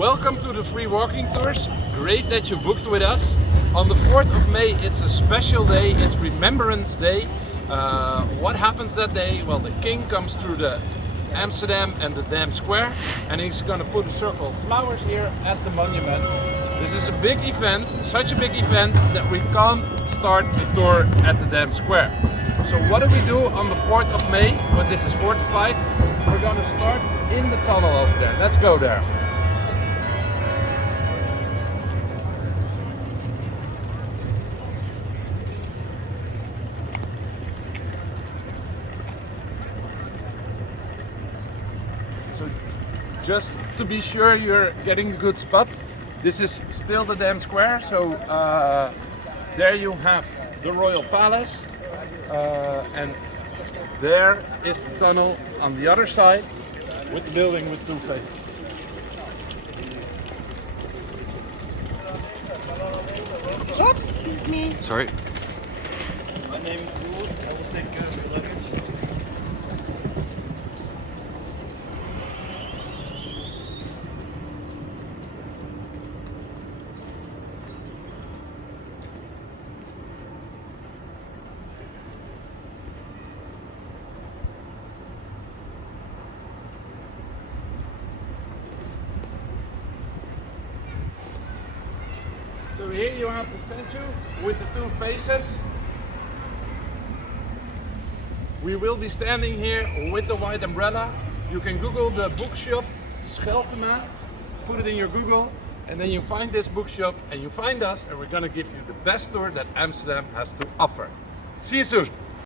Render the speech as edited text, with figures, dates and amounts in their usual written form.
Welcome to the free walking tours. Great that you booked with us. On the 4th of May it's a special day, it's Remembrance Day. What happens that day? Well, the king comes through the Amsterdam and the Dam Square and he's gonna put a circle of flowers here at the monument. This is a big event, such a big event that we can't start the tour at the Dam Square. So what do we do on the 4th of May when this is fortified? We're gonna start in the tunnel over there. Let's go there. So just to be sure you're getting a good spot, this is still the Dam Square. So there you have the Royal Palace and there is the tunnel on the other side with the building with two faces. Excuse me. Sorry. My name is Roel. I will take care of your luggage. So here you have the statue with the two faces. We will be standing here with the white umbrella. You can Google the bookshop Schelmtema, put it in your Google, and then you find this bookshop and you find us, and we're gonna give you the best tour that Amsterdam has to offer. See you soon!